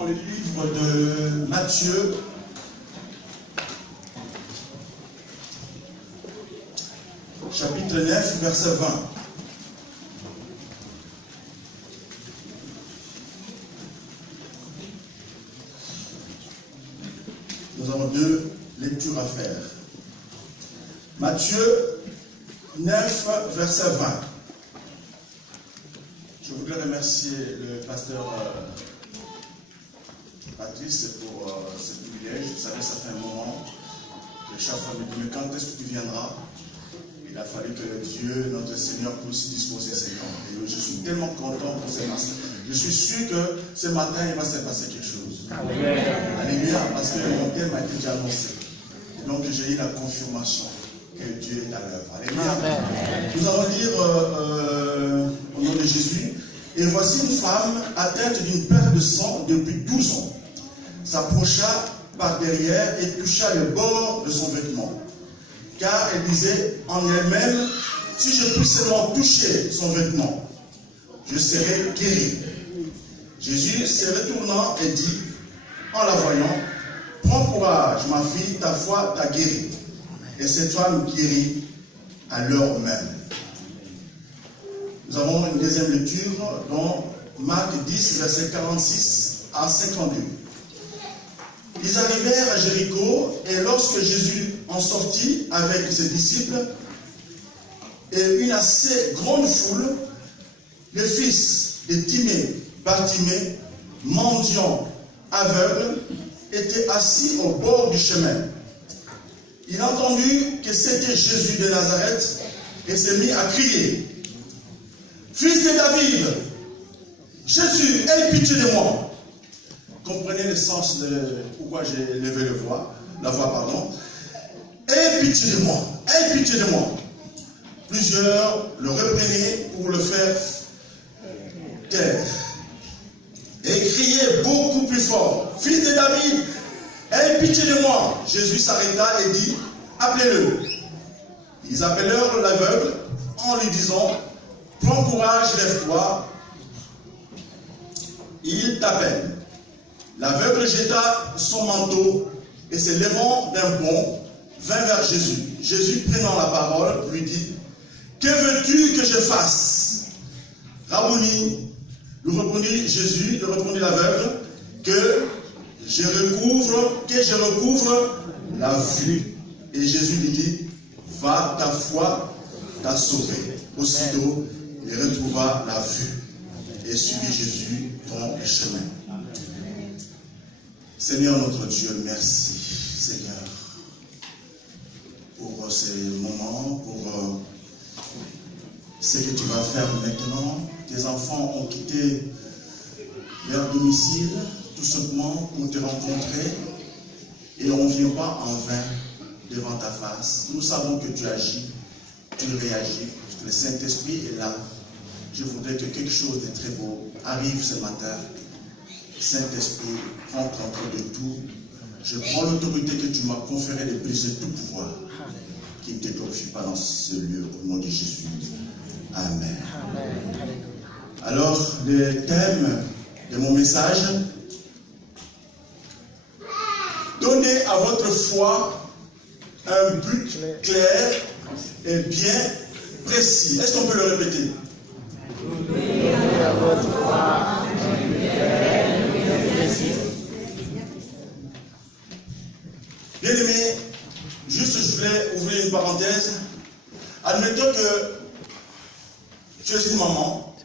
dans le livre de Matthieu, chapitre 9, verset 20. Nous avons deux lectures à faire. Matthieu 9, verset 20. Je voudrais remercier le pasteur Patrice pour ce privilège. Vous savez, ça fait un moment que chaque fois me dit, mais quand est-ce que tu viendras? Il a fallu que Dieu, notre Seigneur, puisse disposer ses temps. Et je suis tellement content pour ce matin. Je suis sûr que ce matin, il va se passer quelque chose. Amen. Alléluia, parce que mon thème a été déjà annoncé. Et donc, j'ai eu la confirmation que Dieu est à l'œuvre. Alléluia. Amen. Nous allons lire au nom de Jésus. Et voici une femme atteinte d'une perte de sang depuis 12 ans. S'approcha par derrière et toucha le bord de son vêtement. Car elle disait en elle-même, si je puis seulement toucher son vêtement, je serai guéri. Jésus se retournant et dit, en la voyant, prends courage, ma fille, ta foi t'a guéri. Et cette femme guérit à l'heure même. Nous avons une deuxième lecture dans Marc 10, verset 46 à 52. Ils arrivèrent à Jéricho, et lorsque Jésus en sortit avec ses disciples et une assez grande foule, le fils de Timée, Bartimée, mendiant aveugle, était assis au bord du chemin. Il entendit que c'était Jésus de Nazareth et s'est mis à crier, « Fils de David, Jésus, aie pitié de moi !» Comprenez le sens de pourquoi j'ai levé la voix. Aie pitié de moi, aie pitié de moi. Plusieurs le reprenaient pour le faire taire. Et criaient beaucoup plus fort, « Fils de David, aie pitié de moi !» Jésus s'arrêta et dit, « Appelez-le. » Ils appelèrent l'aveugle en lui disant, « Prends courage, lève-toi, il t'appelle. » L'aveugle jeta son manteau et se levant d'un bond, vint vers Jésus. Jésus, prenant la parole, lui dit, « Que veux-tu que je fasse ?» Rabouni, lui répondit Jésus, lui répondit l'aveugle, que je recouvre la vue. Et Jésus lui dit, « Va, ta foi t'a sauvé. » Aussitôt, il retrouva la vue et suivit Jésus dans le chemin. Seigneur notre Dieu, merci, Seigneur, pour ces moments, pour ce que tu vas faire maintenant. Tes enfants ont quitté leur domicile, tout simplement pour te rencontrer, et on ne vient pas en vain devant ta face. Nous savons que tu agis, tu réagis, que le Saint-Esprit est là. Je voudrais que quelque chose de très beau arrive ce matin. Saint-Esprit, prends contrôle de tout. Je prends l'autorité que tu m'as conférée de briser tout pouvoir qui ne te glorifie pas dans ce lieu, au nom de Jésus. Amen. Alors, le thème de mon message, donnez à votre foi un but clair et bien précis. Est-ce qu'on peut le répéter? Donnez à votre foi un but clair. Bien aimé, juste je voulais ouvrir une parenthèse. Admettons que tu es une maman.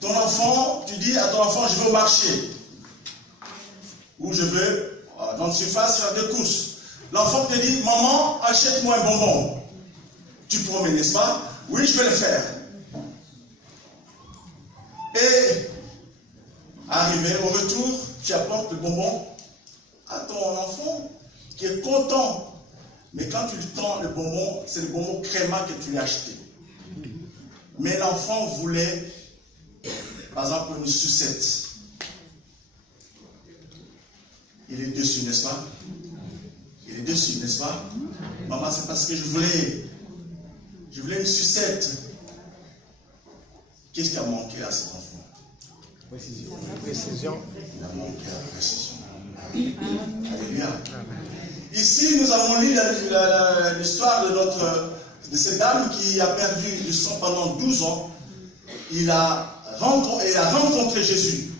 Ton enfant, tu dis à ton enfant, je veux au marché. Ou je veux dans une surface faire des courses. L'enfant te dit, maman, achète-moi un bonbon. Tu promets, n'est-ce pas? Oui, je vais le faire. Et arrivé au retour, tu apportes le bonbon à ton enfant qui est content. Mais quand tu lui tends le bonbon, c'est le bonbon créma que tu lui as acheté. Mais l'enfant voulait, par exemple, une sucette. Il est dessus, n'est-ce pas? Il est dessus, n'est-ce pas? Maman, c'est parce que je voulais une sucette. Qu'est-ce qui a manqué à cet enfant? Précision. Il a manqué la précision. Alléluia. Ici, nous avons lu l'histoire de cette dame qui a perdu du sang pendant 12 ans. Elle a rencontré Jésus.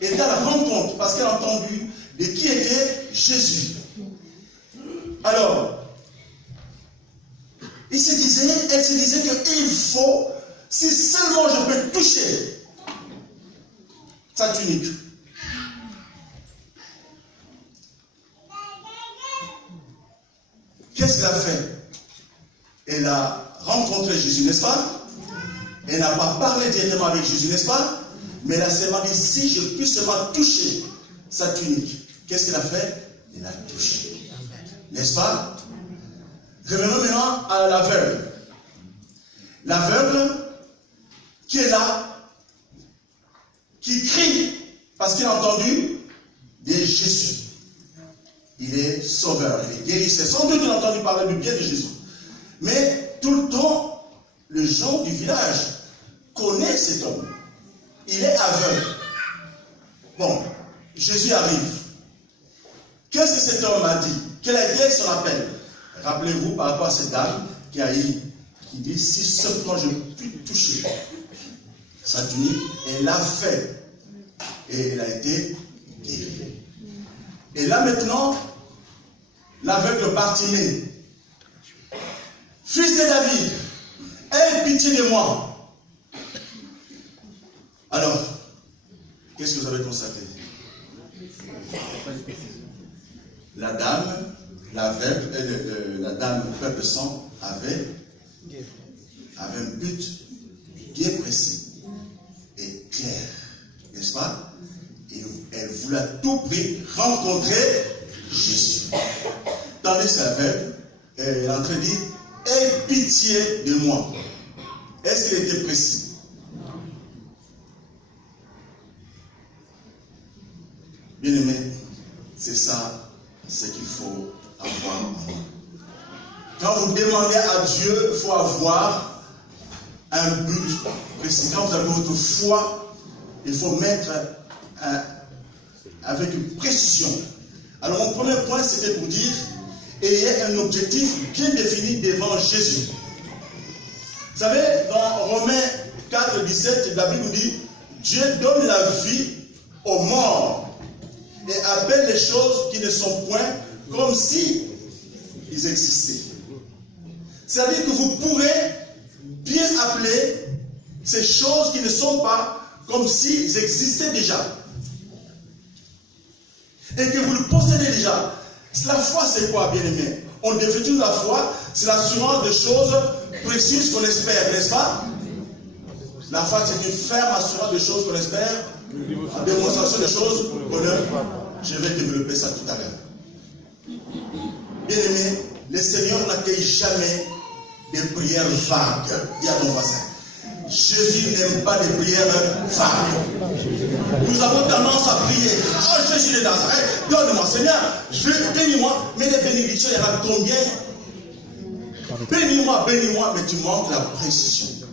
Elle est à la rencontre parce qu'elle a entendu de qui était Jésus. Alors, elle se disait qu'il faut, si seulement je peux toucher sa tunique. Qu'est-ce qu'elle a fait? Elle a rencontré Jésus, n'est-ce pas? Elle n'a pas parlé directement avec Jésus, n'est-ce pas? Mais elle a seulement dit, si je puis seulement toucher sa tunique. Qu'est-ce qu'elle a fait? Elle a touché. N'est-ce pas? Revenons maintenant à l'aveugle. L'aveugle qui est là, qui crie parce qu'il a entendu de Jésus. Il est sauveur, il est guérisseur. Sans doute il a entendu parler du bien de Jésus. Mais tout le temps, les gens du village connaissent cet homme. Il est aveugle. Bon, Jésus arrive. Qu'est-ce que cet homme a dit? Quel a été son appel? Rappelez-vous par rapport à cette dame qui dit, si seulement je puis toucher sa tunique, elle l'a fait. Et elle a été guérie. Et là maintenant, l'aveugle Bartimée, fils de David, aie pitié de moi. Alors, qu'est-ce que vous avez constaté? La dame, l'aveugle, la dame peuple sang avait un but bien précis et clair, n'est-ce pas? Et elle voulait à tout prix rencontrer Jésus. Tandis que l'aveugle est en train de dire, aie pitié de moi. Est-ce qu'il était précis? Bien aimé, c'est ça ce qu'il faut avoir en nous. Quand vous demandez à Dieu, il faut avoir un but précis. Quand vous avez votre foi, il faut mettre avec une précision. Alors mon premier point, c'était pour dire, ayez un objectif bien défini devant Jésus. Vous savez, dans Romains 4, 17, la Bible nous dit, Dieu donne la vie aux morts et appelle les choses qui ne sont point comme si ils existaient. C'est-à-dire que vous pourrez bien appeler ces choses qui ne sont pas comme s'ils existaient déjà. Et que vous le possédez déjà. La foi, c'est quoi, bien aimé? On définit la foi, c'est l'assurance de choses précises qu'on espère, n'est-ce pas? La foi, c'est une ferme assurance de choses qu'on espère, en démonstration de choses qu'on aime. Je vais développer ça tout à l'heure. Bien aimé, le Seigneur n'accueille jamais des prières vagues. Dis à ton voisin. Jésus n'aime pas les prières vagues. Nous avons tendance à prier. Oh Jésus de Nazareth, donne-moi Seigneur, bénis-moi. Mais les bénédictions, il y en a combien? Bénis-moi, bénis-moi, mais tu manques la précision.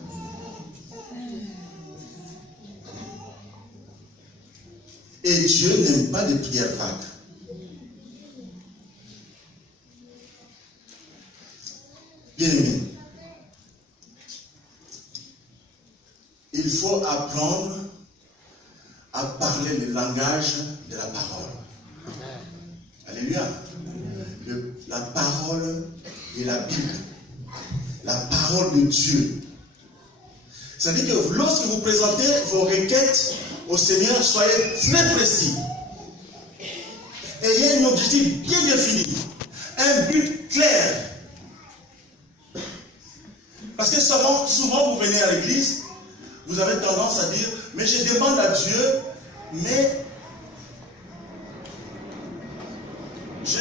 Et Dieu n'aime pas les prières vagues. Bien aimé, il faut apprendre à parler le langage de la parole. Alléluia. La parole de la Bible. La parole de Dieu. C'est-à-dire que lorsque vous présentez vos requêtes au Seigneur, soyez très précis. Ayez un objectif bien défini. Un but clair. Parce que souvent vous venez à l'église, vous avez tendance à dire, mais je demande à Dieu, mais je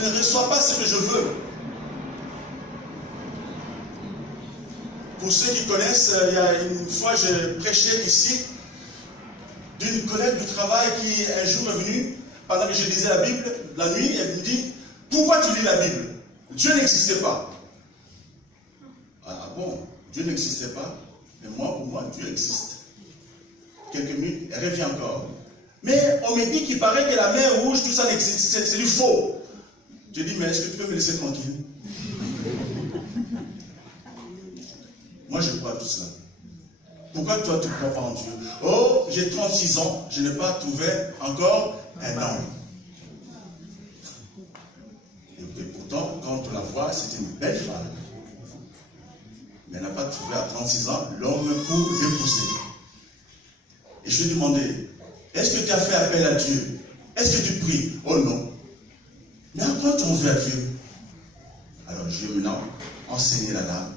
ne reçois pas ce que je veux. Pour ceux qui connaissent, il y a une fois, je prêchais ici d'une collègue du travail qui un jour est venue, pendant que je lisais la Bible, la nuit, elle me dit, pourquoi tu lis la Bible? Dieu n'existait pas. Ah bon, Dieu n'existait pas, mais pour moi, Dieu existe. quelques minutes, elle revient encore. Mais on me dit qu'il paraît que la mer rouge, tout ça, c'est du faux. Je dis, mais est-ce que tu peux me laisser tranquille? Moi, je crois à tout cela. Pourquoi toi, tu ne crois pas en Dieu? Oh, j'ai 36 ans, je n'ai pas trouvé encore un homme. Et pourtant, quand on la voit, c'est une belle femme. Mais elle n'a pas trouvé à 36 ans l'homme pour l'épouser. Et je lui ai demandé, est-ce que tu as fait appel à Dieu? Est-ce que tu pries? Oh non. Mais à quoi tu en veux à Dieu? Alors je lui ai maintenant enseigné la dame.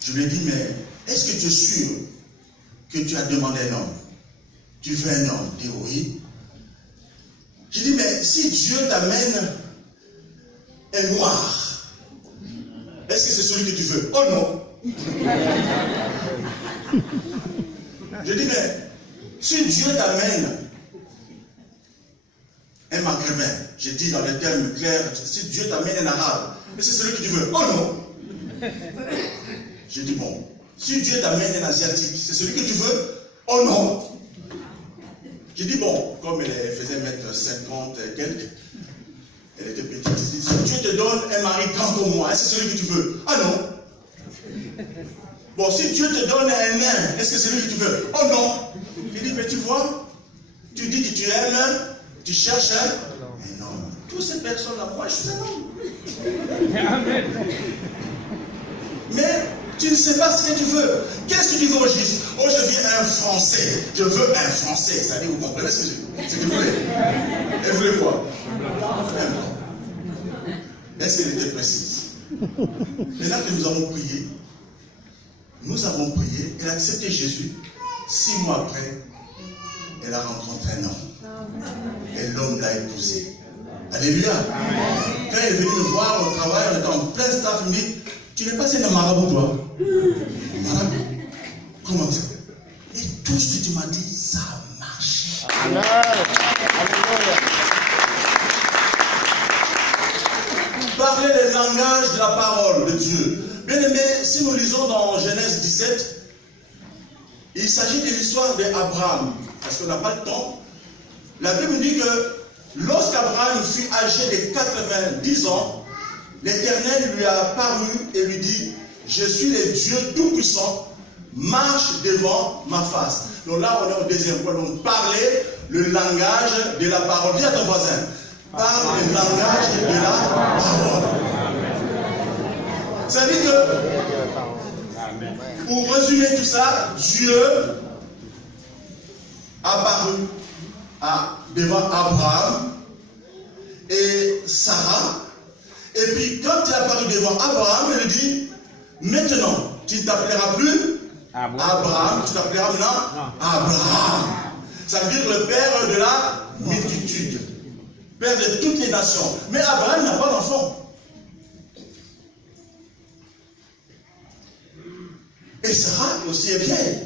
Je lui ai dit, mais est-ce que tu es sûr que tu as demandé un homme? Tu veux un homme? Il dit oui. Je dis, mais si Dieu t'amène un noir, est-ce que c'est celui que tu veux? Oh non. Je dis, mais si Dieu t'amène un maghrébin, j'ai dit dans les termes clairs, si Dieu t'amène un arabe, est-ce que c'est celui que tu veux? Oh non. J'ai dit, bon, si Dieu t'amène un asiatique, c'est celui que tu veux? Oh non. J'ai dit, bon, comme elle faisait 1m50 et quelques, elle était petite, j'ai dit, si Dieu te donne un mari grand comme moi, est-ce que c'est celui que tu veux? Ah non. Bon, si Dieu te donne un nain, est-ce que c'est celui que tu veux? Oh non. Il dit, mais tu vois, tu dis que tu aimes, tu cherches un homme. Toutes ces personnes-là, moi je suis un homme. Mais tu ne sais pas ce que tu veux. Qu'est-ce que tu veux au juste? Oh, je veux un Français. Je veux un Français. Ça dit, vous comprenez ce que vous voulez? Et vous voulez quoi? Est-ce qu'elle était précise? Maintenant que nous avons prié, elle a accepté Jésus. 6 mois après, elle a rencontré un homme. Et l'homme l'a épousé. Alléluia. Quand elle est venue me voir au travail, on était en plein staff, il me dit, tu n'es pas un marabout, toi? Marabout? Comment ça? Et tout ce que tu m'as dit, ça marche. Parler le langage de la parole de Dieu. Bien aimé, si nous lisons dans Genèse 17, il s'agit de l'histoire d'Abraham. Parce qu'on n'a pas le temps. La Bible dit que lorsqu'Abraham fut âgé de 90 ans, l'Éternel lui a apparu et lui dit, je suis le Dieu Tout-Puissant, marche devant ma face. Donc là, on est au deuxième point. Donc parler le langage de la parole. Dis à ton voisin, parle le langage de la parole. Ça veut dire que, pour résumer tout ça, Dieu apparu devant Abraham et Sarah. Et puis, quand il est apparu devant Abraham, il lui dit, maintenant, tu ne t'appelleras plus Abraham, tu t'appelleras maintenant Abraham. Ça veut dire le père de la multitude, père de toutes les nations. Mais Abraham n'a pas d'enfant. Et Sarah aussi est vieille.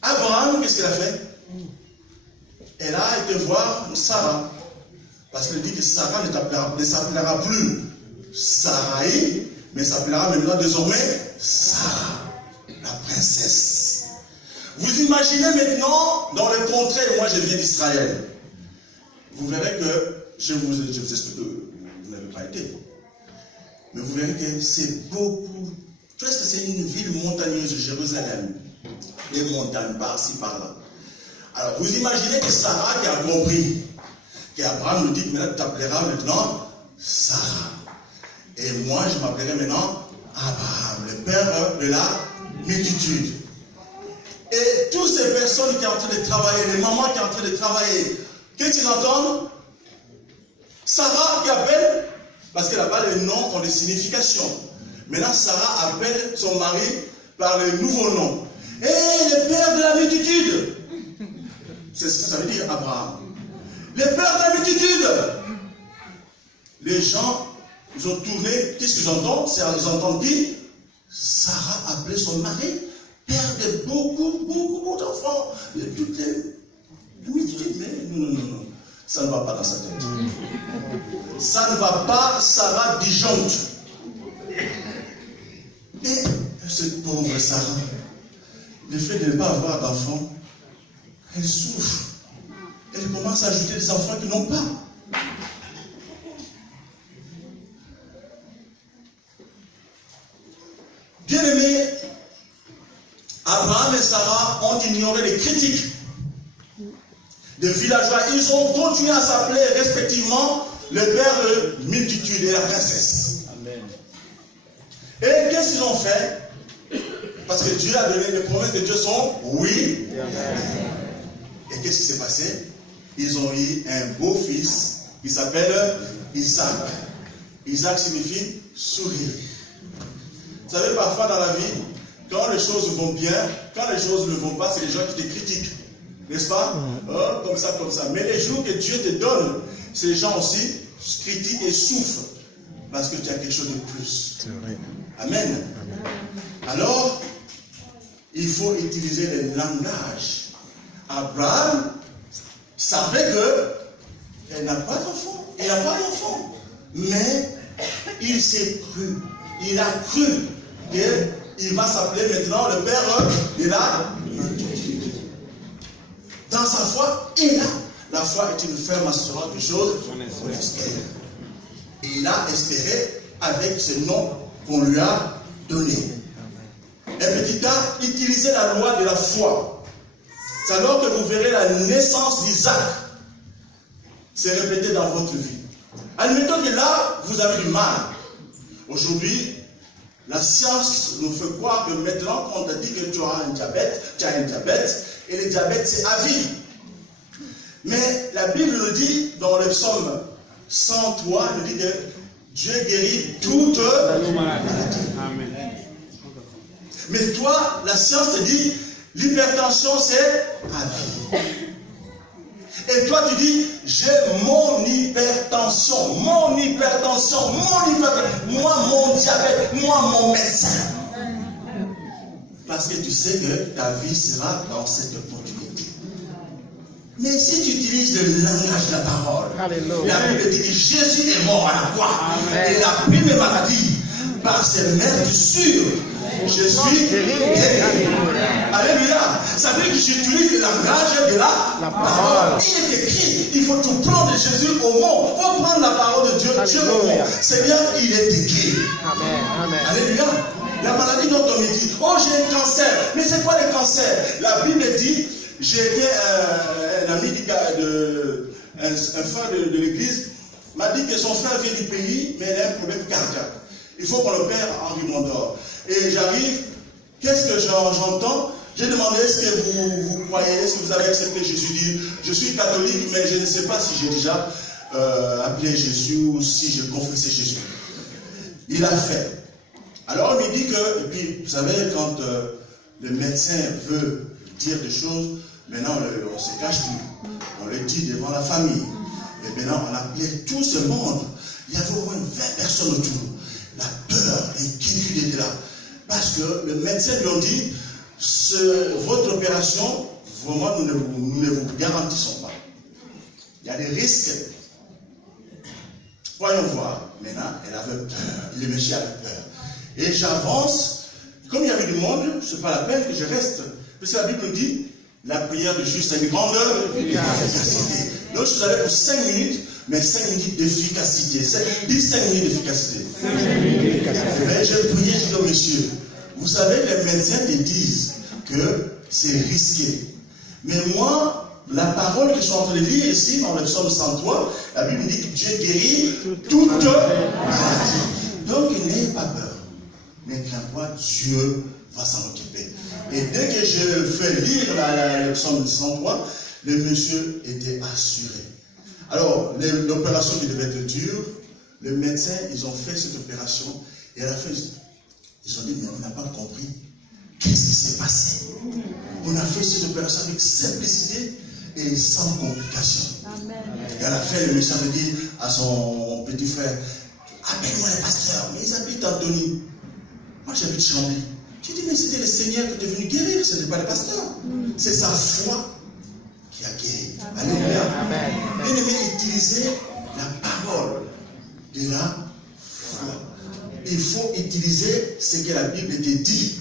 Abraham, qu'est-ce qu'elle a fait? Elle a été voir Sarah. Parce qu'elle dit que Sarah ne s'appellera plus Sarai, mais s'appellera maintenant désormais Sarah, la princesse. Vous imaginez maintenant, dans le contrée, moi je viens d'Israël. Vous verrez que, je vous explique que vous n'avez pas été. Mais vous verrez que c'est beaucoup, presque c'est une ville montagneuse, Jérusalem. Les montagnes par-ci, par-là. Alors vous imaginez que Sarah qui a compris qu'Abraham nous dit que maintenant tu t'appelleras maintenant Sarah. Et moi je m'appellerai maintenant Abraham, le père de la multitude. Et toutes ces personnes qui sont en train de travailler, les mamans qui sont en train de travailler, qu'est-ce qu'ils entendent? Sarah qui appelle, parce qu'elle n'a pas le nom en des significations. Maintenant Sarah appelle son mari par le nouveau nom. Et le père de la multitude. C'est ce que ça veut dire Abraham. Le père de la multitude. Les gens, ils ont tourné, qu'est-ce qu'ils entendent? Ils entendent qui? Sarah appelait son mari père de beaucoup d'enfants. De toutes les multitudes. Mais non. Ça ne va pas dans sa tête. Ça ne va pas, Sarah disjoncte. Et cette pauvre Sarah, le fait de ne pas avoir d'enfants, elle souffre. Elle commence à ajouter des enfants qui n'ont pas. Bien aimé, Abraham et Sarah ont ignoré les critiques des villageois. Ils ont continué à s'appeler respectivement le père de multitude et la princesse. Amen. Et qu'est-ce qu'ils ont fait? Parce que Dieu a donné, les promesses de Dieu sont oui. Amen. Et qu'est-ce qui s'est passé? Ils ont eu un beau fils qui s'appelle Isaac. Isaac signifie sourire. Vous savez, parfois dans la vie, quand les choses vont bien, quand les choses ne vont pas, c'est les gens qui te critiquent. N'est-ce pas? Oh, comme ça, comme ça. Mais les jours que Dieu te donne, ces gens aussi critiquent et souffrent. Parce que tu as quelque chose de plus. C'est vrai. Amen. Amen. Alors, il faut utiliser le langage. Abraham savait qu'elle n'a pas d'enfant. Il n'a pas d'enfant. Mais il s'est cru. Il a cru qu'il va s'appeler maintenant le père de la multitude. Dans sa foi, il a. La foi est une ferme assurance de choses qu'on espère. Et il a espéré avec ce nom qu'on lui a donné. Un petit A, utilisez la loi de la foi. C'est alors que vous verrez la naissance d'Isaac se répéter dans votre vie. Admettons que là, vous avez du mal. Aujourd'hui, la science nous fait croire que maintenant, on t'a dit que tu as un diabète, et le diabète, c'est à vie. Mais la Bible nous dit, dans le psaume 103, il nous dit que Dieu guérit toute maladie. Amen. Mais toi, la science te dit, l'hypertension, c'est à vie. Et toi, tu dis, j'ai mon hypertension, moi, mon diabète, moi, mon médecin. Parce que tu sais que ta vie sera dans cette opportunité. Mais si tu utilises le langage de la parole, la Bible dit que Jésus est mort à la croix. Et il a pris mes maladies. Par ses meurtrissures, je suis guéri. Alléluia. Ça veut dire que j'utilise le langage de la parole. Il est écrit, il faut tout prendre de Jésus au mot. Il faut prendre la parole de Dieu, Dieu au mot. Seigneur, il est écrit. Amen. Alléluia. La maladie dont on me dit, oh j'ai un cancer. Mais c'est quoi le cancer? La Bible dit, j'ai été un ami un frère de l'église, m'a dit que son frère vient du pays, mais il a un problème cardiaque. Il faut qu'on l'opère en Rimondor. Et j'arrive, qu'est-ce que j'entends? J'ai demandé, est-ce que vous croyez, est-ce que vous avez accepté Jésus? Dit, je suis catholique, mais je ne sais pas si j'ai déjà appelé Jésus ou si j'ai confessé Jésus. Il a fait. Alors il me dit que, et puis vous savez, quand le médecin veut dire des choses, maintenant on ne se cache plus. On le dit devant la famille. Et maintenant on appelait tout ce monde. Il y avait au moins 20 personnes autour. La peur, l'inquiétude était là. Parce que le médecin lui a dit, votre opération, vraiment, nous ne vous garantissons pas. Il y a des risques. Voyons voir. Maintenant, elle avait peur. Le monsieur avait peur. Et j'avance. Comme il y avait du monde, ce n'est pas la peine que je reste. Parce que la Bible nous dit, la prière de juste a une grande efficacité. Donc je suis allé pour 5 minutes, mais 5 minutes d'efficacité. 5 minutes d'efficacité. Mais je priais, je dis au monsieur, vous savez, les médecins te disent que c'est risqué. Mais moi, la parole que je suis en train de lire ici, dans le psaume 103, la Bible dit que Dieu guérit toute maladie. Donc, il n'ayez pas peur. Mais crains pas, Dieu va s'en occuper. Et dès que je fais lire le psaume 103, le monsieur était assuré. Alors, l'opération qui devait être dure, les médecins, ils ont fait cette opération, et à la fin, ils ont dit, mais on n'a pas compris. Qu'est-ce qui s'est passé? On a fait cette opération avec simplicité et sans complication. Amen. Et à la fin, le médecin me dit à son petit frère, appelle-moi les pasteurs, mais ils habitent Antony. Moi, j'habite Chambly. J'ai dit, mais c'était le Seigneur qui est venu guérir, ce n'est pas le pasteur. C'est sa foi qui a guéri. Alléluia. Bien aimé, utiliser la parole de la foi. Il faut utiliser ce que la Bible te dit.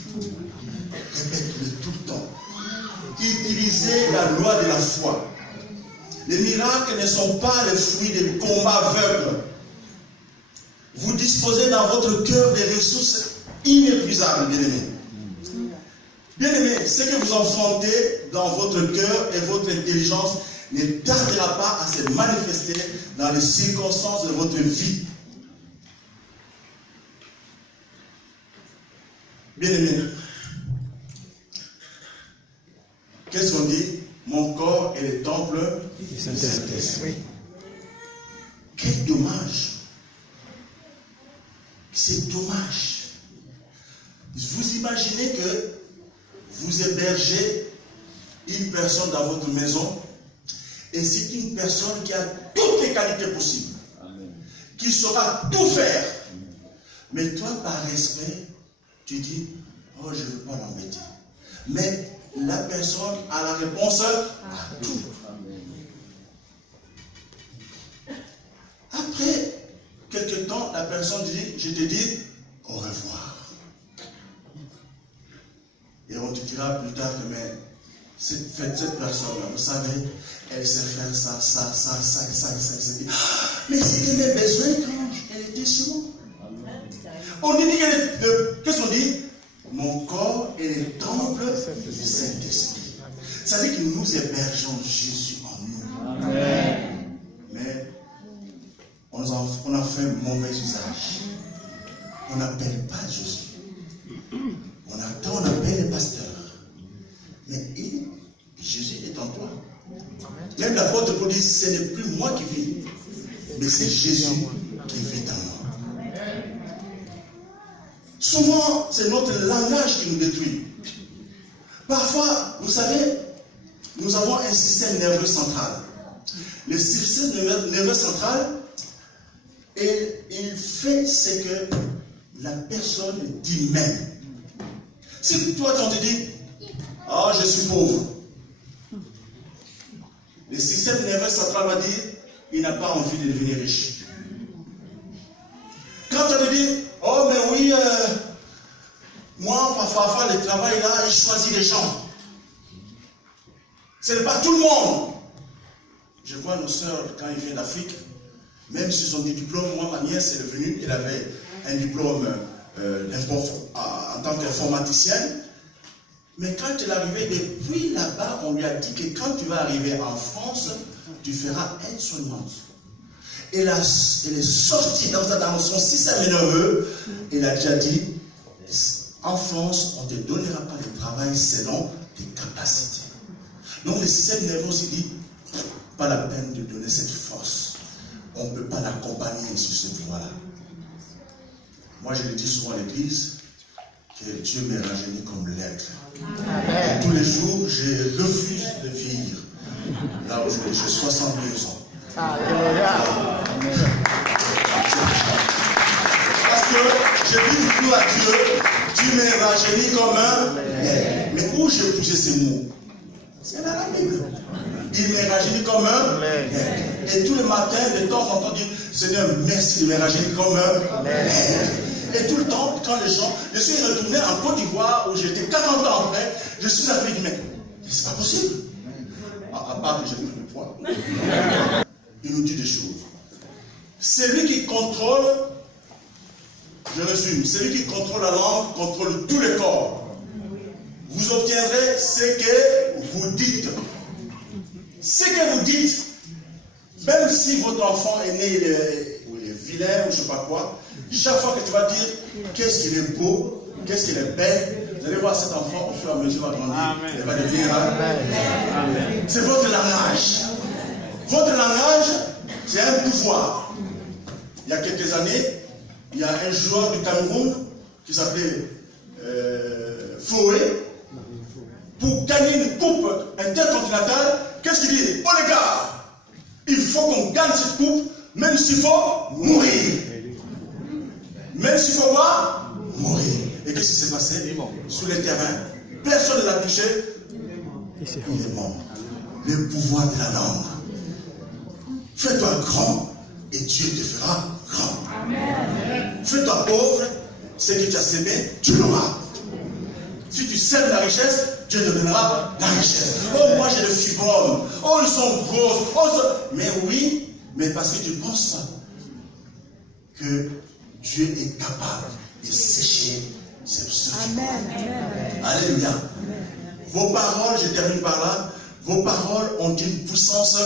répète-le tout le temps. Utilisez la loi de la foi. Les miracles ne sont pas le fruit des combats aveugles. Vous disposez dans votre cœur des ressources inépuisables, bien-aimés. Bien-aimés, ce que vous enfantez dans votre cœur et votre intelligence ne tardera pas à se manifester dans les circonstances de votre vie. Bien-aimés, qu'est-ce qu'on dit? Mon corps est le temple du Saint-Esprit. Quel dommage! C'est dommage. Vous imaginez que vous hébergez une personne dans votre maison et c'est une personne qui a toutes les qualités possibles, qui saura tout faire. Mais toi, par respect, tu dis, oh, je ne veux pas l'embêter. Mais la personne a la réponse à tout. Après quelque temps, la personne dit, je te dis au revoir. Et on te dira plus tard que mais cette personne-là, vous savez, elle sait faire ça. Mais c'était mes besoins quand elle était sur moi. On dit qu'est-ce qu'on dit? Mon corps est le temple du Saint-Esprit. Ça veut dire que nous hébergeons Jésus en nous. Amen. Mais on a fait un mauvais usage. On n'appelle pas Jésus. On appelle le pasteur. Mais Jésus est en toi. Même l'apôtre Paul dit, ce n'est plus moi qui vis, mais c'est Jésus qui vit en moi. Souvent, c'est notre langage qui nous détruit. Parfois, vous savez, nous avons un système nerveux central. Le système nerveux central, il fait ce que la personne dit même. Si toi, on te dit, ah, je suis pauvre. Le système nerveux central va dire, il n'a pas envie de devenir riche. Quand on te dit, oh, mais oui, moi, parfois, le travail là, il choisit les gens. Ce n'est pas tout le monde. Je vois nos sœurs, quand ils viennent d'Afrique, même s'ils ont des diplômes, moi, ma nièce, elle est venue, elle avait un diplôme en tant qu'informaticienne. Mais quand elle est arrivée, depuis là-bas, on lui a dit que quand tu vas arriver en France, tu feras aide-soignante. Elle est sortie dans son système nerveux, elle a déjà dit, en France, on ne te donnera pas de travail selon tes capacités. Donc le système nerveux aussi dit, pas la peine de donner cette force. On ne peut pas l'accompagner sur cette voie-là. Moi, je le dis souvent à l'église, que Dieu m'est rajeuni comme l'être. Et tous les jours, je refuse de vieillir. Là aujourd'hui, j'ai 62 ans. Parce que je dis toujours à Dieu, tu m'es rajeuni comme un l'être. Mais où j'ai poussé ces mots? C'est dans la Bible. Il m'est rajeuni comme un l'être. Et tous les matins, de temps en temps, dire, Seigneur, merci de me rajeunir comme un l'être. Et tout le temps, quand les gens... Je suis retourné en Côte d'Ivoire, où j'étais 40 ans après, je suis arrivé, mais c'est pas possible. À part que j'ai pris du poids. Il nous dit des choses. Celui qui contrôle, je résume, celui qui contrôle la langue, contrôle tous les corps. Vous obtiendrez ce que vous dites. Ce que vous dites, même si votre enfant est né, il est vilain ou je ne sais pas quoi, chaque fois que tu vas dire qu'est-ce qu'il est beau, qu'est-ce qu'il est belle, vous allez voir cet enfant au fur et à mesure va grandir. Il va devenir. C'est votre langage. Votre langage, c'est un pouvoir. Il y a quelques années, il y a un joueur du Cameroun qui s'appelait Foué. Pour gagner une coupe intercontinentale, qu'est-ce qu'il dit? Oh les gars, il faut qu'on gagne cette coupe, même s'il faut mourir. Même s'il faut quoi? Mourir. Et qu'est-ce qui s'est passé? Sur le terrain, personne ne l'a touché. Il est mort. Le pouvoir de la langue. Fais-toi grand et Dieu te fera grand. Fais-toi pauvre, ce que tu as semé, tu l'auras. Si tu sèmes la richesse, Dieu te donnera la richesse. Oh, moi j'ai le fibrome. Oh, ils sont grosses. Oh, mais oui, mais parce que tu ne penses pas que Dieu est capable de sécher ce fibrome. Alléluia. Vos paroles, je termine par là, vos paroles ont une puissance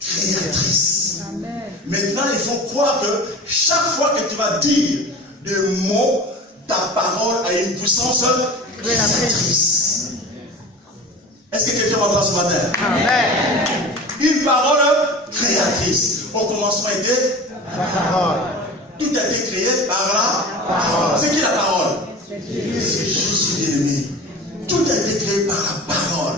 créatrice. Amen. Maintenant, il faut croire que chaque fois que tu vas dire des mots, ta parole a une puissance créatrice. Est-ce que quelqu'un m'entend ce matin? Amen. Une parole créatrice. Au commencement était la parole. Tout a été créé par la parole. C'est qui la parole? C'est Jésus bien-aimé. Tout a été créé par la parole.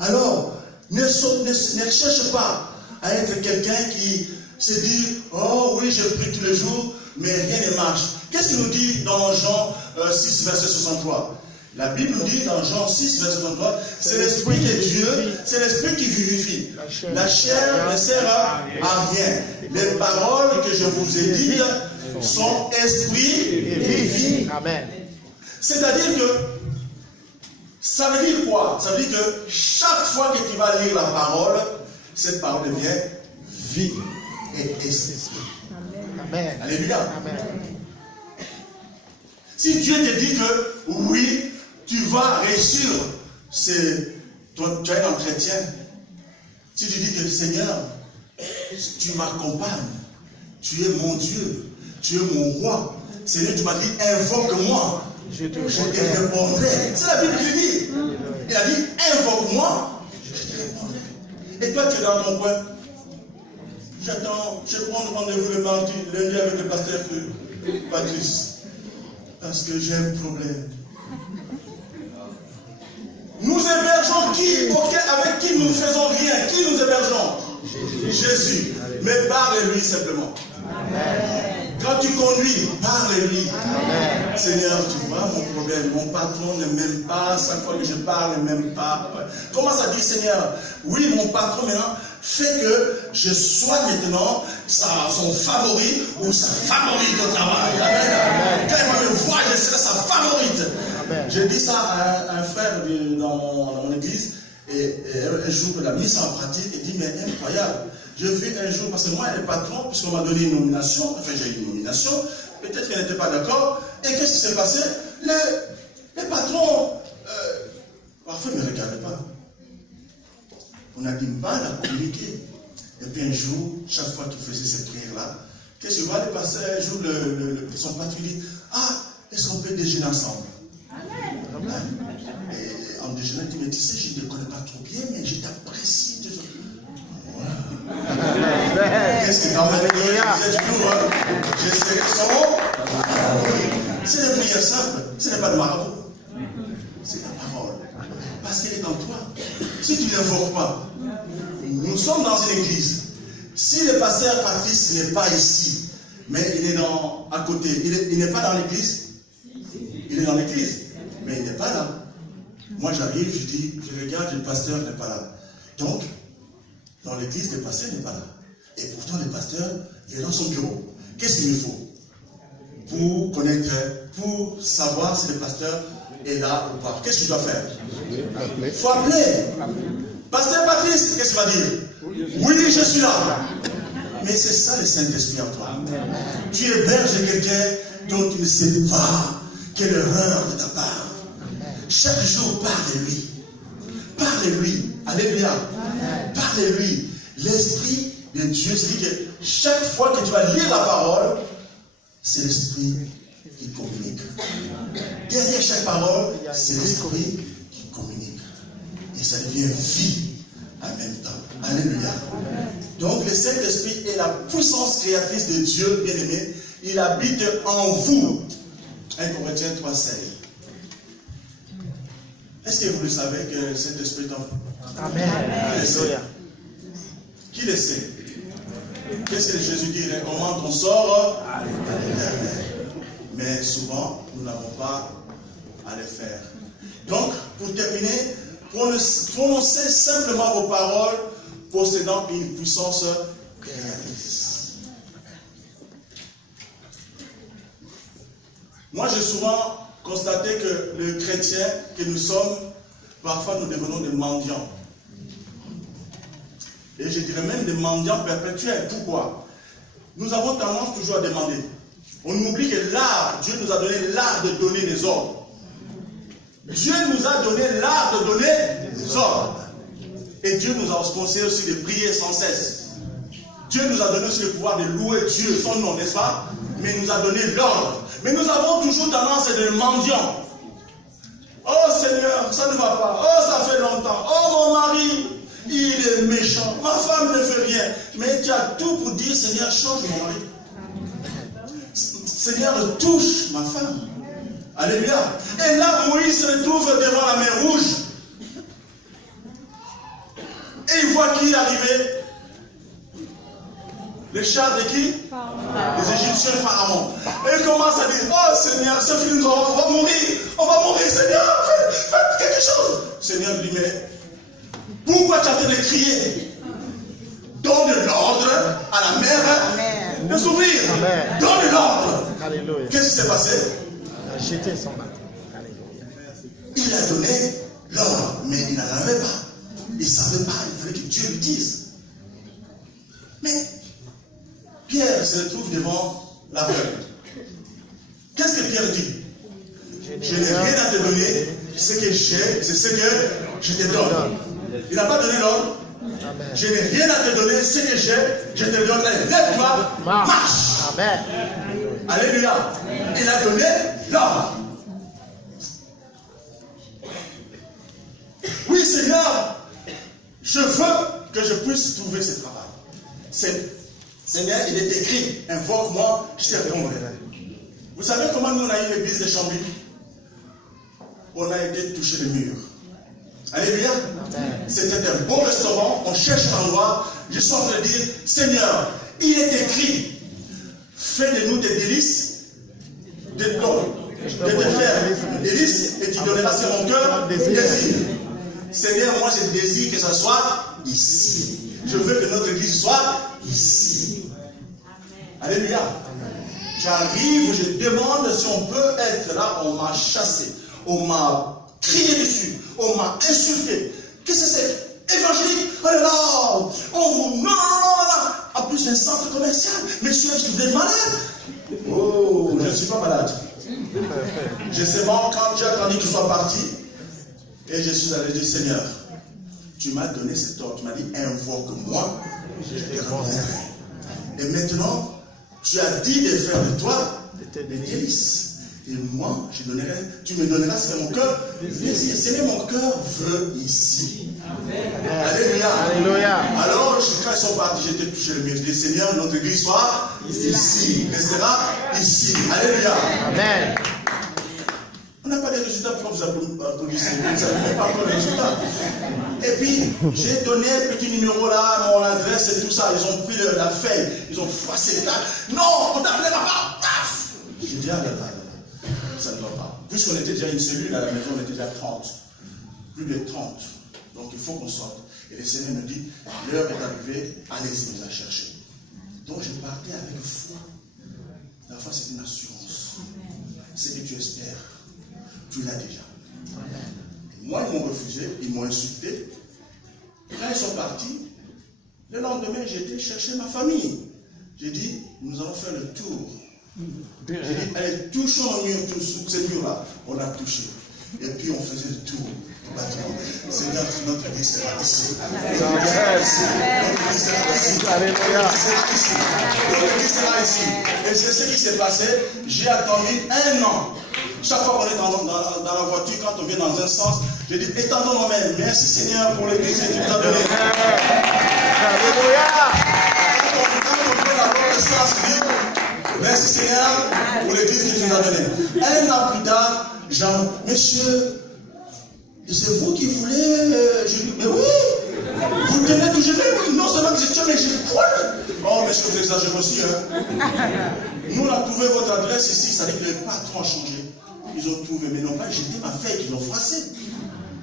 Alors, ne cherche pas à être quelqu'un qui se dit, oh oui, je prie tous les jours, mais rien ne marche. Qu'est-ce qu'il nous dit dans Jean 6, verset 63? La Bible nous dit dans Jean 6, verset 63, c'est l'Esprit de Dieu, c'est l'Esprit qui vivifie. La chair ne sert à rien. Les paroles que je vous ai dites sont esprit et vie. Amen. C'est-à-dire que, ça veut dire quoi? Ça veut dire que chaque fois que tu vas lire la parole, cette parole devient vie et esprit. Amen. Alléluia. Amen. Si Dieu te dit que oui, tu vas réussir, tu es un chrétien. Si tu dis que Seigneur, tu m'accompagnes, tu es mon Dieu, tu es mon roi. Seigneur, tu m'as dit, invoque-moi. Je te répondrai. C'est la Bible qui dit. Il a dit, invoque-moi, je te répondrai. Et toi, tu es dans ton coin. J'attends, je prends rendez-vous le mardi, lundi avec le pasteur Patrice. Parce que j'ai un problème. Nous hébergeons qui? Avec qui nous ne faisons rien? Qui nous hébergeons? Jésus. Mais parle-lui simplement. Amen. Quand tu conduis, parle-lui. Seigneur, tu vois mon problème. Mon patron ne m'aime pas. Chaque fois que je parle, il ne m'aime pas. Commence à dire, Seigneur, oui, mon patron maintenant fait que je sois maintenant son favori ou sa favorite au travail. Amen. Quand il va me voir, je serai sa favorite. J'ai dit ça à un frère dans mon église. Et un jour, il a mis ça en pratique et dit, mais incroyable. Je vis un jour, parce que moi, le patron, puisqu'on m'a donné une nomination, enfin j'ai eu une nomination, peut-être qu'elle n'était pas d'accord. Et qu'est-ce qui s'est passé? Les patrons, parfois, ne me regardent pas. On a du mal à communiquer. Et puis un jour, chaque fois qu'il faisait cette prière-là, qu'est-ce que je vois? Le pasteur, un jour, son patron dit, ah, est-ce qu'on peut déjeuner ensemble? Amen. Et en déjeunant, il dit, mais tu sais, je ne te connais pas trop bien, mais je t'apprécie. Qu'est-ce que dans ma vie, je disais toujours, je serai son. C'est des prières simples, ce n'est pas de marabout. C'est la parole. Parce qu'elle est en toi. Si tu ne l'invoques pas, nous sommes dans une église. Si le pasteur Patrice n'est pas ici, mais il est à côté, il n'est pas dans l'église. Il est dans l'église, mais il n'est pas là. Moi j'arrive, je regarde, le pasteur n'est pas là. Donc, dans l'église, le pasteur n'est pas là. Et pourtant, le pasteur est dans son bureau. Qu'est-ce qu'il me faut pour connaître, pour savoir si le pasteur est là ou pas? Qu'est-ce que je dois faire? Il faut appeler. Pasteur Patrice, qu'est-ce qu'il va dire? Oui, je suis là. Mais c'est ça le Saint-Esprit en toi. Tu héberges quelqu'un dont tu ne sais pas quelle erreur de ta part. Chaque jour, parle-lui. Parle-lui. Alléluia. Parle-lui. L'Esprit de Dieu, c'est-à-dire que chaque fois que tu vas lire la parole, c'est l'Esprit qui communique. Derrière chaque parole, c'est l'Esprit qui communique. Et ça devient vie en même temps. Alléluia. Donc le Saint-Esprit est la puissance créatrice de Dieu, bien-aimé. Il habite en vous. 1 Corinthiens 3,16. Est-ce que vous le savez que cet esprit est en vous? Amen. Alléluia. Qui le sait? Qu'est-ce que Jésus dit? Recommande on sort à l'éternel. Mais souvent, nous n'avons pas à le faire. Donc, pour terminer, prononcez simplement vos paroles possédant une puissance créatrice. Moi, j'ai souvent constaté que le chrétien que nous sommes, parfois nous devenons des mendiants. Et je dirais même des mendiants perpétuels. Pourquoi? Nous avons tendance toujours à demander. On oublie que l'art, Dieu nous a donné l'art de donner des ordres. Dieu nous a donné l'art de donner des ordres. Et Dieu nous a conseillé aussi de prier sans cesse. Dieu nous a donné aussi le pouvoir de louer Dieu, son nom, n'est-ce pas? Mais il nous a donné l'ordre. Mais nous avons toujours tendance à être des mendiants. Oh Seigneur, ça ne va pas. Oh, ça fait longtemps. Oh, mon mari, il est méchant. Ma femme ne fait rien. Mais tu as tout pour dire, Seigneur, change mon mari. Seigneur, touche ma femme. Alléluia. Et là, Moïse se retrouve devant la mer Rouge. Et il voit qui est arrivé. Les chars de qui? Les Égyptiens Pharaon. Et il commence à dire, oh Seigneur, ce film, on va mourir, Seigneur, faites quelque chose. Seigneur lui dit, mais pourquoi tu as de crier? Donne l'ordre à la mer de s'ouvrir. Donne l'ordre. Qu'est-ce qui s'est passé? Il a jeté son main. Il a donné l'ordre, mais il n'en avait pas. Il ne savait pas, il fallait que Dieu lui dise. Mais Pierre se retrouve devant l'aveugle. Qu'est-ce que Pierre dit? Je n'ai rien à te donner, ce que j'ai, c'est ce que je te donne. Il n'a pas donné l'ordre. Je n'ai rien à te donner, ce que j'ai, je te donne. Lève-toi, marche. Amen. Alléluia. Il a donné l'ordre. Oui, Seigneur, je veux que je puisse trouver ce travail. Seigneur, il est écrit, invoque-moi, je te répondrai. Vous savez comment nous on a eu l'église de Chambly? On a été toucher le mur. Alléluia. C'était un bon restaurant, on cherche un endroit. Je suis en train de dire, Seigneur, il est écrit, fais de nous des délices, de te faire des délices, et tu donneras sur mon cœur désir. Seigneur, moi je désire que ça soit ici. Je veux que notre église soit ici. Alléluia. J'arrive, je demande si on peut être là. On m'a chassé, on m'a crié dessus, on m'a insulté. Qu'est-ce que c'est? Évangélique, oh là là, on vous... Non, non, non. En plus, un centre commercial. Monsieur, est-ce que vous êtes malade? Oh, je ne suis pas malade. Je sais bon, quand j'ai attendu qu'il soit parti, et je suis allé dire, Seigneur, tu m'as donné cet ordre, tu m'as dit, invoque-moi, je te répondrai. Et maintenant, tu as dit de faire de toi des délices. Et moi, tu me donneras ce que mon cœur désire. Seigneur, mon cœur veut ici. Alléluia. Alléluia. Alors, quand ils sont partis, j'étais touché le mur. Je dis, Seigneur, notre église soit ici. Restera ici. Alléluia. Amen. On n'a pas de résultats, pourquoi vous applaudissez? Vous ne savez même pas encore les résultats. Et puis, j'ai donné un petit numéro là, mon adresse et tout ça. Ils ont pris la feuille, ils ont froissé les tas. Non, on t'appelait là-bas. Paf! J'ai dit, ah là là, ça ne va pas. Puisqu'on était déjà une cellule à la maison, on était déjà 30. Plus de 30. Donc il faut qu'on sorte. Et le Seigneur me dit, l'heure est arrivée, allez-y nous la chercher. Donc je partais avec foi. La foi, c'est une assurance. C'est que tu espères. Tu l'as déjà. Et moi, ils m'ont refusé, ils m'ont insulté. Quand ils sont partis, le lendemain, j'ai été chercher ma famille. J'ai dit, nous allons faire le tour. J'ai dit, allez, touchons au mur, tous ces murs-là. On a touché. Et puis, on faisait le tour. Seigneur, notre église sera ici. Notre église sera ici. Notre église sera ici. Et c'est ce qui s'est passé. J'ai attendu 1 an. Chaque fois qu'on est dans la voiture, quand on vient dans un sens, je dis, étendons nos mains. Merci Seigneur pour l'église que tu nous as donnée. Alléluia. Quand on fait dans l'autre sens, je dis, merci Seigneur pour l'église que tu nous as donnée. 1 an plus tard, Jean, monsieur, c'est vous qui voulez. Je dis, mais oui, vous tenez toujours. Non seulement que je tiens, mais je crois. Oh, monsieur, vous exagérez aussi. Hein. Nous, on a trouvé votre adresse ici, ça dit que le patron a changé. Ils ont trouvé, mais non pas jeté ma feuille, ils l'ont froissé.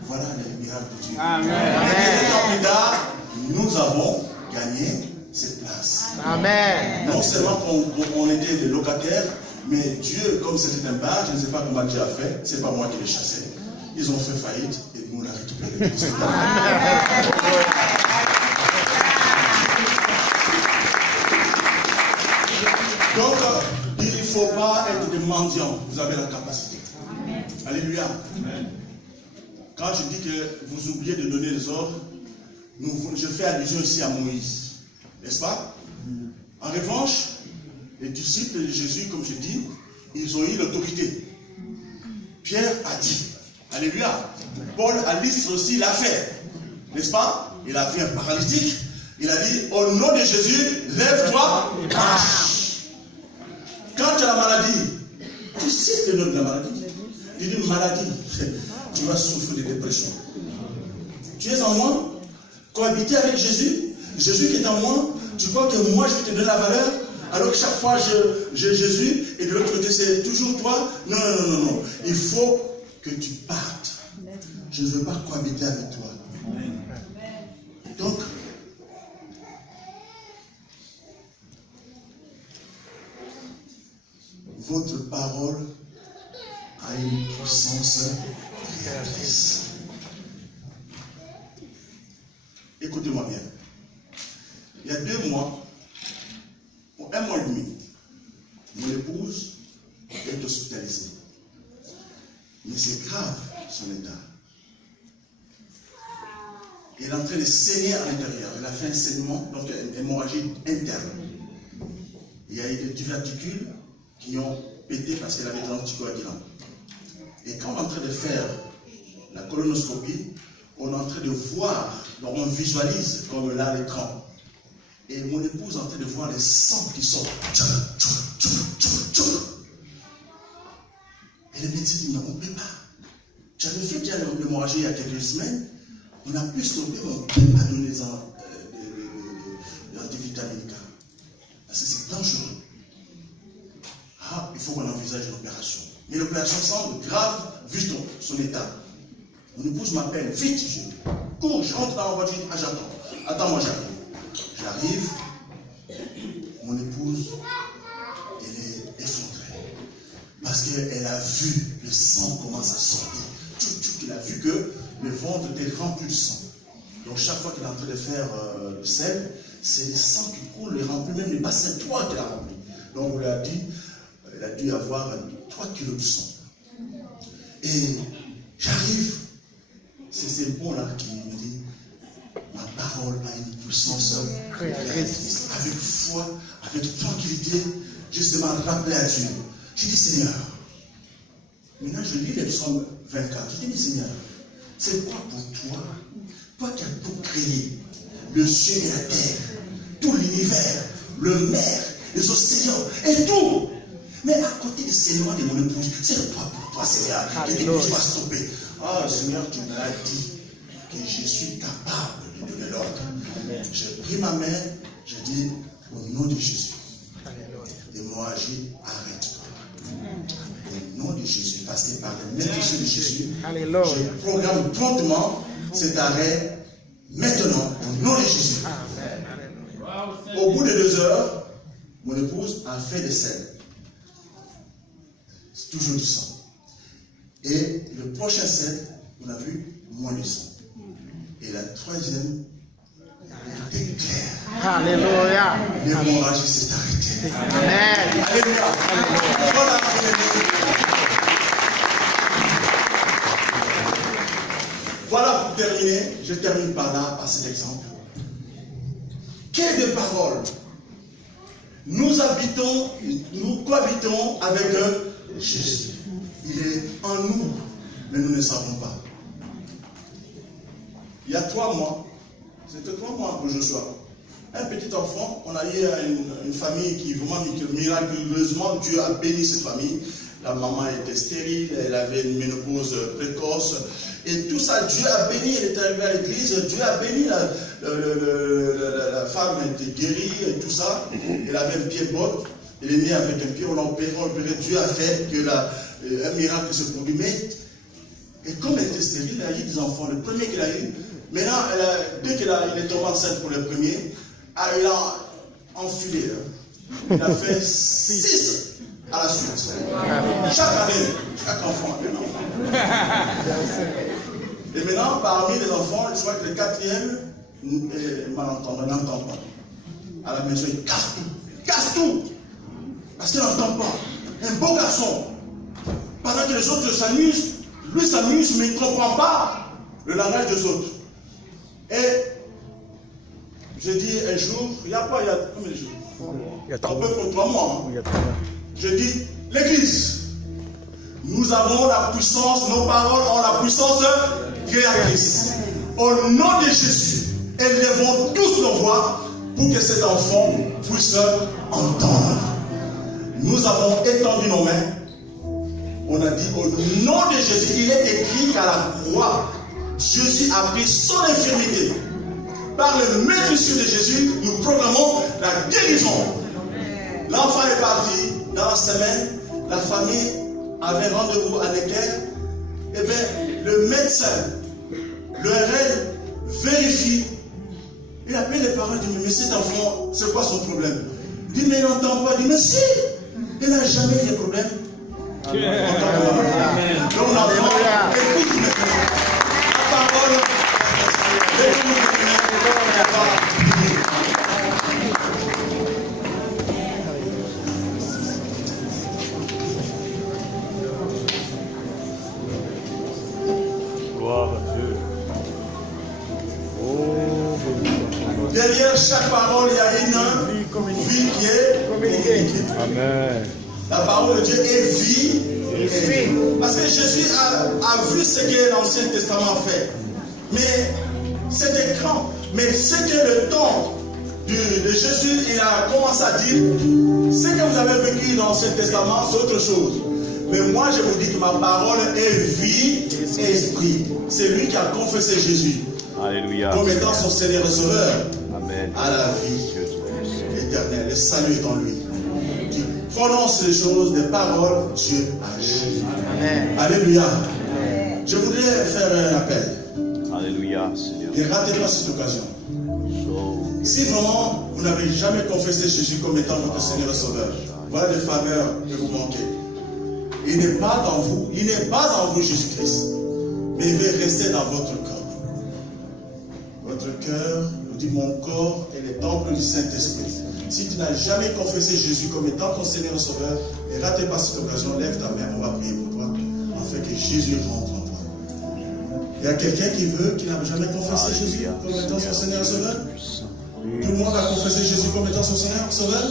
Voilà les miracles de Dieu. Amen. Et 1 an plus tard, nous avons gagné cette place. Amen. Non seulement qu'on était des locataires, Mais Dieu, comme c'était un bar, je ne sais pas comment Dieu a fait, c'est pas moi qui les chassais. Ils ont fait faillite et nous on a récupéré tout ça. Donc, il ne faut pas être des mendiants. Vous avez la capacité. Amen. Alléluia. Amen. Quand je dis que vous oubliez de donner les ordres, je fais allusion ici à Moïse. N'est-ce pas? En revanche, les disciples de Jésus, comme je dis, ils ont eu l'autorité. Pierre a dit. Alléluia. Paul à Lystre aussi l'a fait. N'est-ce pas? Il a vu un paralytique. Il a dit, au nom de Jésus, lève-toi et marche. Quand tu as la maladie, tu sais le nom de la maladie. Il dit une maladie. Tu vas souffrir de dépression. Tu es en moi, cohabiter avec Jésus. Jésus qui est en moi, tu crois que moi je vais te donner la valeur, alors que chaque fois j'ai Jésus et de l'autre côté c'est toujours toi. Non, non, non, non. Il faut que tu partes. Je ne veux pas cohabiter avec toi. Donc, votre parole a une puissance créatrice. Écoutez-moi bien. Il y a 2 mois, pour 1 mois et demi, mon épouse est hospitalisée. Mais c'est grave son état. Elle est en train de saigner à l'intérieur. Elle a fait un saignement, donc une hémorragie interne. Il y a eu des diverticules qui ont pété parce qu'elle avait de l'anticoagulant. Et quand on est en train de faire la colonoscopie, on est en train de voir, donc on visualise comme là l'écran. Et mon épouse est en train de voir les sangs qui sortent. Et le médecin dit non, on ne peut pas. J'avais fait déjà l'hémorragie il y a quelques semaines. On a pu stopper, mais on ne peut pas donner l'antivitamine K. Parce que c'est dangereux. Ah, il faut qu'on envisage une opération. Mais l'opération semble grave vu son état. Mon épouse m'appelle, vite, je cours, je rentre dans la voiture, ah j'attends. Attends-moi, j'arrive. J'arrive, mon épouse, elle est effondrée. Parce qu'elle a vu le sang commence à sortir. Elle a vu que le ventre était rempli de sang. Donc chaque fois qu'elle est en train de faire le sel, c'est le sang qui coule, le remplit, même les bassins 3 qu'elle a rempli. Donc on lui a dit, elle a dû avoir 3 kilos de sang. Et j'arrive, c'est ces mots-là qui me dit, ma parole a une puissance créatrice. Avec foi, avec tranquillité, justement rappeler à Dieu. Je dis Seigneur, maintenant je lis les psaumes 24, je dis Seigneur, c'est quoi pour toi? Toi qui as tout créé, le ciel et la terre, tout l'univers, le mer, les océans et tout. Mais à côté du Seigneur de mon épouse, c'est quoi pour toi Seigneur? Que l'épouse va stopper. Ah Seigneur, tu m'as dit que je suis capable de donner l'ordre. J'ai pris ma main, je dis au nom de Jésus. L'hémorragie, arrête-toi. Au nom de Jésus, parce que par le maîtrise de Jésus, je programme promptement cet arrêt maintenant, au nom de Jésus. Au bout de 2 heures, mon épouse a fait des selles. C'est toujours du sang. Et le prochain sel, on a vu moins de sang. Et la 3e était claire. Alléluia. L'hémorragie s'est arrêtée. Amen. Alléluia. Voilà. Voilà pour terminer. Je termine par là, par cet exemple. Quelle de parole. Nous habitons, nous cohabitons avec Jésus. Il est en nous, mais nous ne savons pas. Il y a 3 mois, c'était 3 mois que je sois. Un petit enfant, on a eu une famille qui vraiment miraculeusement, Dieu a béni cette famille. La maman était stérile, elle avait une ménopause précoce. Et tout ça, Dieu a béni, elle est arrivée à l'église, Dieu a béni, la femme était guérie et tout ça. Elle avait un pied botte, elle est née avec un pied, on l'a opéré, Dieu a fait que un miracle se produit. Mais, et comme elle était stérile, elle a eu des enfants. Le premier qu'elle a eu, maintenant, dès qu'elle est tombée enceinte pour le premier, elle a enfilé. Elle a fait 6 à la suite. Chaque année, chaque enfant a un enfant. Et maintenant, parmi les enfants, je crois que le quatrième n'entend pas. À la maison, il casse tout. Il casse tout. Parce qu'il n'entend pas. Un beau garçon. Pendant que les autres s'amusent, lui s'amuse, mais il ne comprend pas le langage des autres. Et je dis un jour, il y a combien de jours? Il y a 3 mois. Hein. Je dis, l'église, nous avons la puissance, nos paroles ont la puissance créatrice. Au nom de Jésus, élevons tous nos voix pour que cet enfant puisse entendre. Nous avons étendu nos mains. On a dit, au nom de Jésus, il est écrit qu'à la croix, Jésus a pris son infirmité. Par le maîtrise de Jésus, nous proclamons la guérison. L'enfant est parti dans la semaine. La famille avait rendez-vous à l'équerre. Et bien, le médecin, le RN, vérifie. Il appelle les parents et dit, mais cet enfant, c'est quoi son problème? Il dit, mais il n'entend pas. Il dit, mais si, il n'a jamais eu de problème. Donc l'enfant, écoute maintenant. La parole, gloire à Dieu. derrière chaque parole, il y a une vie qui est communiquée. Amen. La parole de Dieu est vie. Parce que Jésus a vu ce que l'Ancien Testament fait. Mais c'était grand. Mais c'était le temps de Jésus. Il a commencé à dire, ce que vous avez vécu dans l'Ancien Testament, c'est autre chose. Mais moi, je vous dis que ma parole est vie et esprit. C'est lui qui a confessé Jésus. Alléluia. Comme étant son Seigneur et Sauveur. Amen. À la vie éternelle. Le salut est en lui. Qui prononce les choses, des paroles, Dieu agit. Alléluia. Je voudrais faire un appel. Alléluia, Seigneur. Ne ratez pas cette occasion. Si vraiment vous n'avez jamais confessé Jésus comme étant votre Seigneur et Sauveur, voilà des faveurs que vous manquez. Il n'est pas dans vous, Jésus-Christ, mais il veut rester dans votre corps. Votre cœur, vous dit, mon corps est le temple du Saint-Esprit. Si tu n'as jamais confessé Jésus comme étant ton Seigneur et Sauveur, ne ratez pas cette occasion, lève ta main, on va prier pour toi, afin que Jésus rentre en toi. Il y a quelqu'un qui n'a jamais confessé Jésus comme étant son Seigneur et Sauveur? Tout le monde a confessé Jésus comme étant son Seigneur et Sauveur?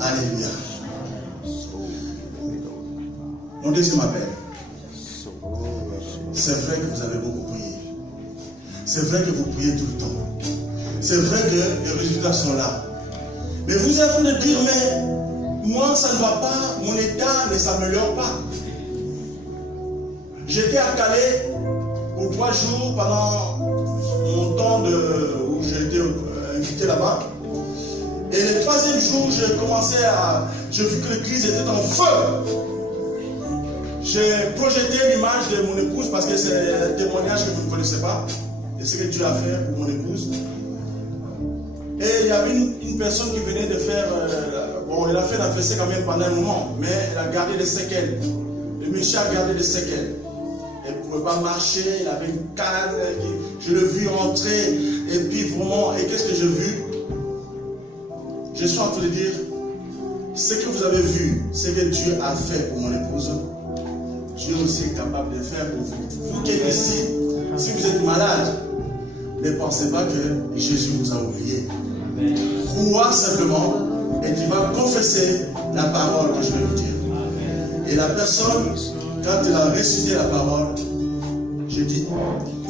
Alléluia. Mon deuxième appel. C'est vrai que vous avez beaucoup prié. C'est vrai que vous priez tout le temps. C'est vrai que les résultats sont là. Mais vous êtes en train de dire, mais moi ça ne va pas, mon état ne s'améliore pas. J'étais à Calais pour 3 jours pendant mon temps où j'ai été invité là-bas. Et le 3e jour, j'ai vu que l'église était en feu. J'ai projeté l'image de mon épouse parce que c'est un témoignage que vous ne connaissez pas. Et ce que Dieu a fait pour mon épouse. Et il y avait une personne qui venait de faire... bon, elle a fait la fessée quand même pendant un moment, mais elle a gardé des séquelles. Le monsieur a gardé des séquelles. Elle ne pouvait pas marcher, il avait une canne. Je l'ai vu rentrer. Et puis vraiment, et qu'est-ce que j'ai vu? Je suis en train de dire, ce que vous avez vu, ce que Dieu a fait pour mon épouse, Dieu aussi est capable de faire pour vous. Vous qui êtes ici, si vous êtes malade, ne pensez pas que Jésus vous a oublié. Crois simplement et tu vas confesser la parole que je vais vous dire. Et la personne, quand elle a récité la parole, je dis,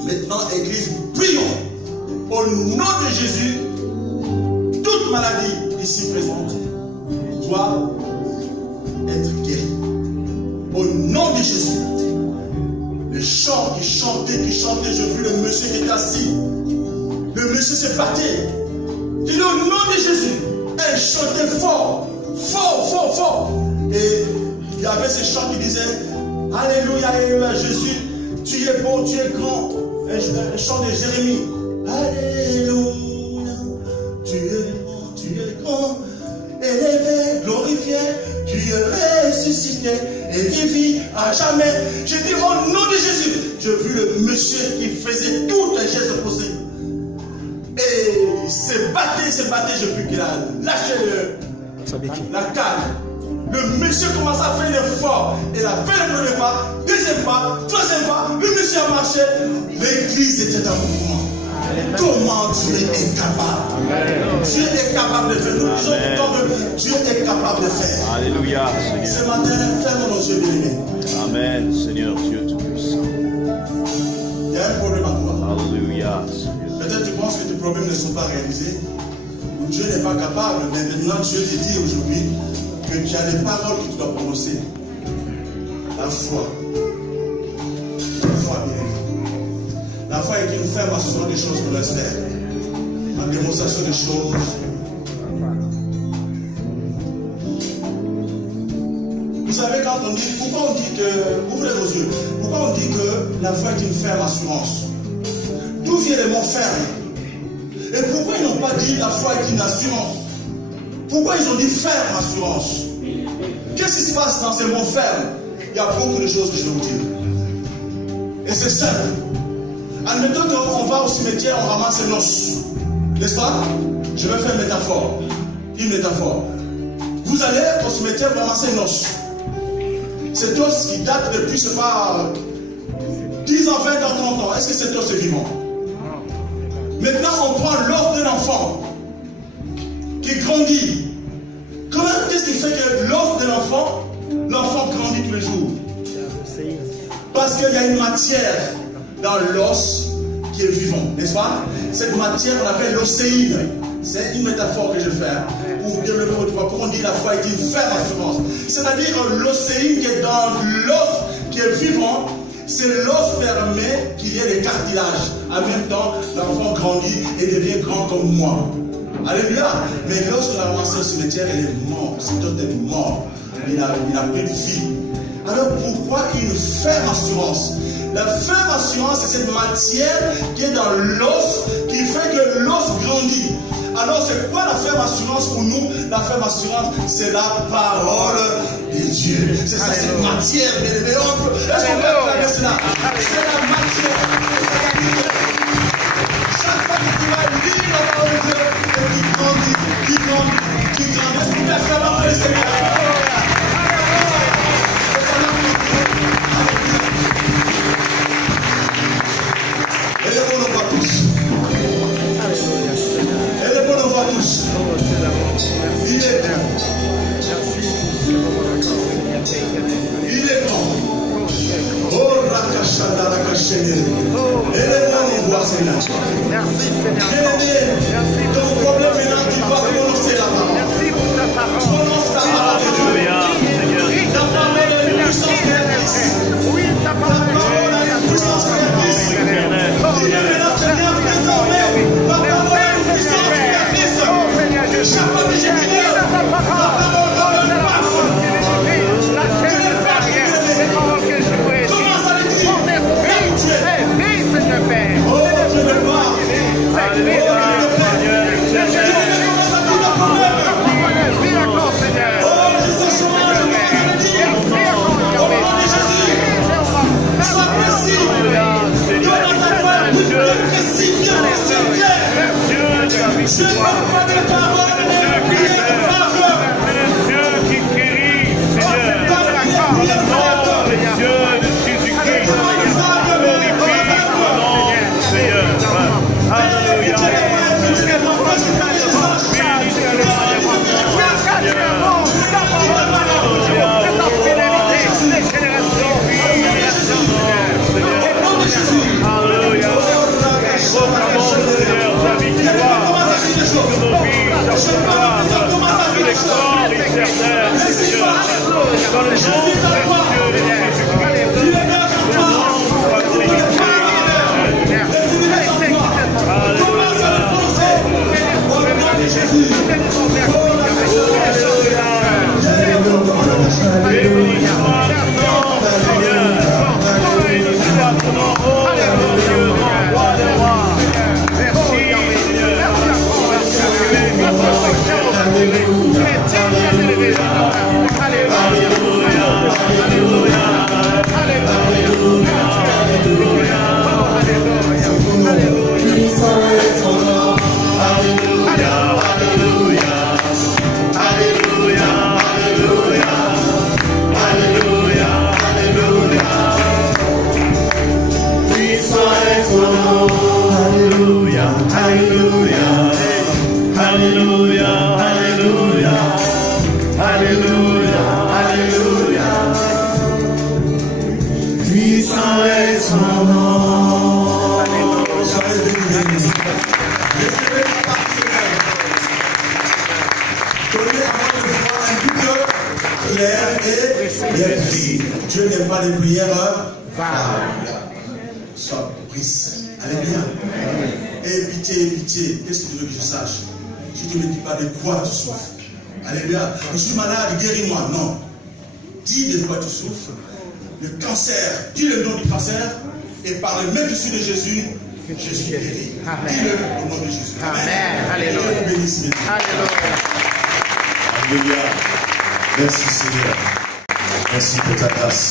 maintenant Église, prions. Au nom de Jésus, toute maladie ici présente doit être guérie. Au nom de Jésus. Le chant qui chantait, j'ai vu le monsieur qui était assis. Le monsieur s'est battu. Il dit au nom de Jésus. Elle chantait fort, fort, fort, fort. Et il y avait ce chant qui disait, Alléluia, Alléluia, Jésus, tu es beau, tu es grand. Un chant de Jérémie. Alléluia, tu es grand, élevé, glorifié, tu es et qui vit à jamais. J'ai dit au nom de Jésus. J'ai vu le monsieur qui faisait tous les gestes possibles. Et il s'est battu, j'ai vu qu'il a lâché la canne. Le monsieur commence à faire l'effort. Il a fait le premier pas, deuxième pas, troisième pas. Le monsieur a marché. L'église était en mouvement. Comment Dieu est capable? Dieu est capable de faire. Nous disons tout le temps que Dieu est capable de faire. Alléluia, Ce Seigneur. matin, ferme nos yeux, bien-aimés. Amen, Seigneur Dieu Tout-Puissant. Il y a un problème à toi. Alléluia, Seigneur. Peut-être tu penses que tes problèmes ne sont pas réalisés. Ou Dieu n'est pas capable. Mais maintenant, Dieu te dit aujourd'hui que tu as des paroles que tu dois prononcer. La foi. La foi, bien-aimé. La foi est une ferme assurance des choses qu'on laisse faire. La démonstration des choses. Vous savez, quand on dit, pourquoi on dit que, ouvrez vos yeux, pourquoi on dit que la foi est une ferme assurance? D'où vient le mot ferme? Et pourquoi ils n'ont pas dit la foi est une assurance? Pourquoi ils ont dit ferme assurance? Qu'est-ce qui se passe dans ces mots ferme? Il y a beaucoup de choses que je vais vous dire. Et c'est simple. Admettons qu'on va au cimetière, on ramasse un os. N'est-ce pas? Je vais faire une métaphore. Une métaphore. Vous allez au cimetière, vous ramassez un os. Cet os qui date depuis, je ne sais pas, 10 ans, 20 ans, 30 ans. Est-ce que cet os est vivant? Maintenant, on prend l'os de l'enfant qui grandit. Qu'est-ce qui fait que l'os de l'enfant grandit tous les jours? Parce qu'il y a une matière dans l'os qui est vivant, n'est-ce pas? Cette matière qu'on appelle l'océine. C'est une métaphore que je fais pour développer votre foi. Pour on dit la foi est une ferme assurance. C'est-à-dire l'océine qui est dans l'os qui est vivant, c'est l'os permet qu'il y ait des cartilages. En même temps, l'enfant grandit et devient grand comme moi. Alléluia. Mais lorsque la ramasse au cimetière, elle est morte. Cet os est mort. Il n'a plus de vie. Alors pourquoi une ferme assurance? La ferme assurance, c'est cette matière qui est dans l'os, qui fait que l'os grandit. Alors c'est quoi la ferme assurance pour nous? La ferme assurance, c'est la parole de Dieu. C'est ça, cette matière, bien aimé. Est-ce qu'on peut acclamer cela? C'est la matière. Chaque fois que tu vas lire la parole de Dieu, et qui grandit. Est-ce qu'on peut acclamer le Seigneur? Élevons nos voix tous. Élevons nos voix tous. Il est grand. Il est grand. Oh, Rakashanda, Rakashende. Élevons nos voix, Seigneur. Merci, Seigneur. Bien-aimé, ton problème maintenant, tu vas prononcer la parole. Merci pour ta parole. Prononce la parole de Dieu. Ta parole a une puissance créatrice. Oui, ta Ta parole a une puissance créatrice. Dis-le maintenant, Seigneur, désormais, ma parole a une puissance créatrice. Chaque fois que j'écris, ma parole dans le pape. Commence à l'écrire. Là où tu es. Oh, je ne pas. son nom. Soyez bénis. Recevez la partie. Donnez encore une fois un petit peu clair et bien pris. Dieu n'aime pas les prières vagues. Sois prise. Alléluia. Et pitié. Qu'est-ce que tu veux que je sache? Si tu ne me dis pas de quoi tu souffres. Alléluia. Je suis malade, guéris-moi. Non. Dis de quoi tu souffres. Le cancer. Dis le nom du cancer. Et par le même dessus de Jésus, je suis guéri. Dis-le au nom de Jésus. Amen. Alléluia. Alléluia. Alléluia. Merci Seigneur. Merci pour ta grâce.